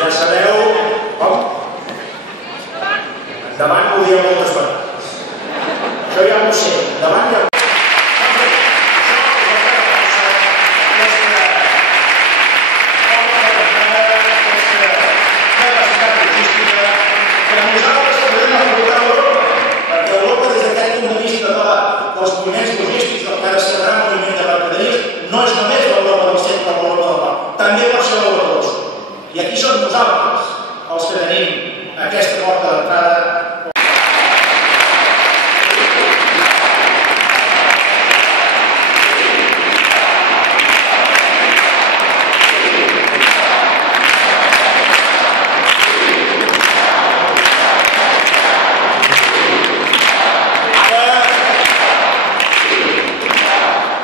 Ja sabeu com? Endavant ho dieu moltes vegades. Això ja ho sé. Endavant ja ho sé. Els moviments logístics del que ha de ser el gran moviment de mercaderies no és només l'Europa del centre o l'Europa del nord, també pot ser l'Europa del sud. I aquí som nosaltres els que tenim aquesta porta d'entrada.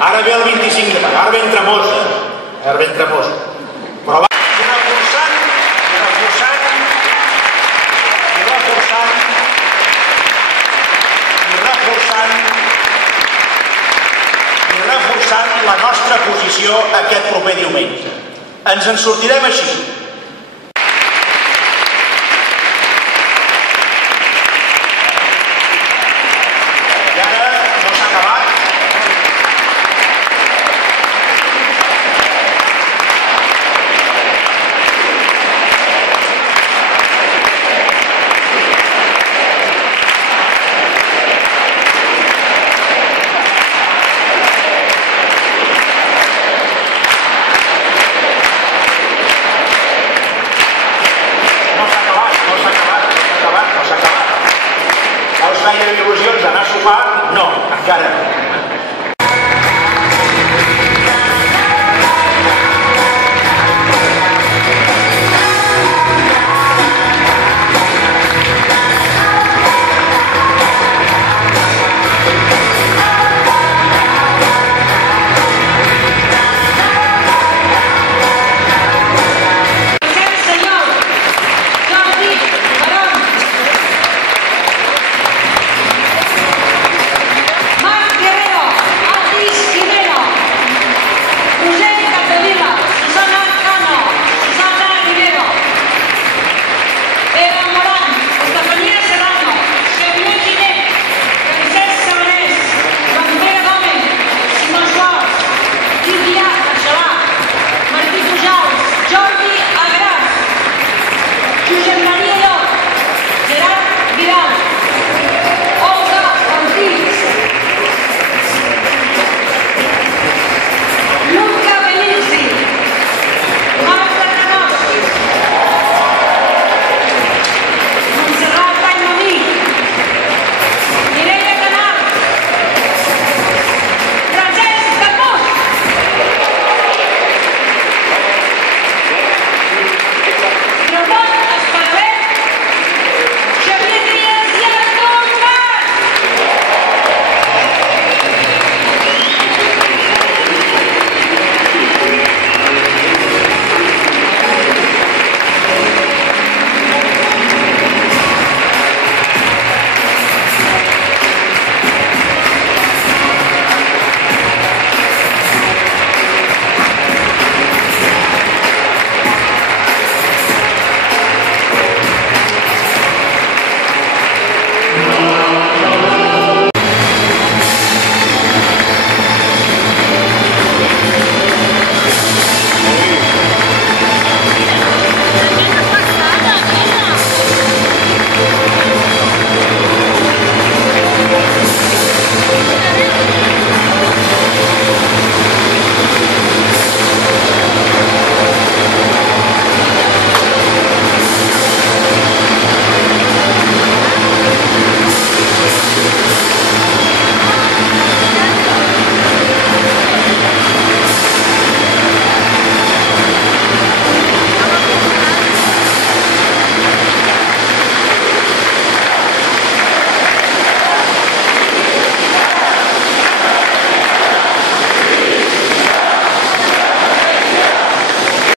Ara ve el 25 de maig, ara ve Tremosa, però va reforçant la nostra posició aquest proper diumenge. Ens en sortirem així.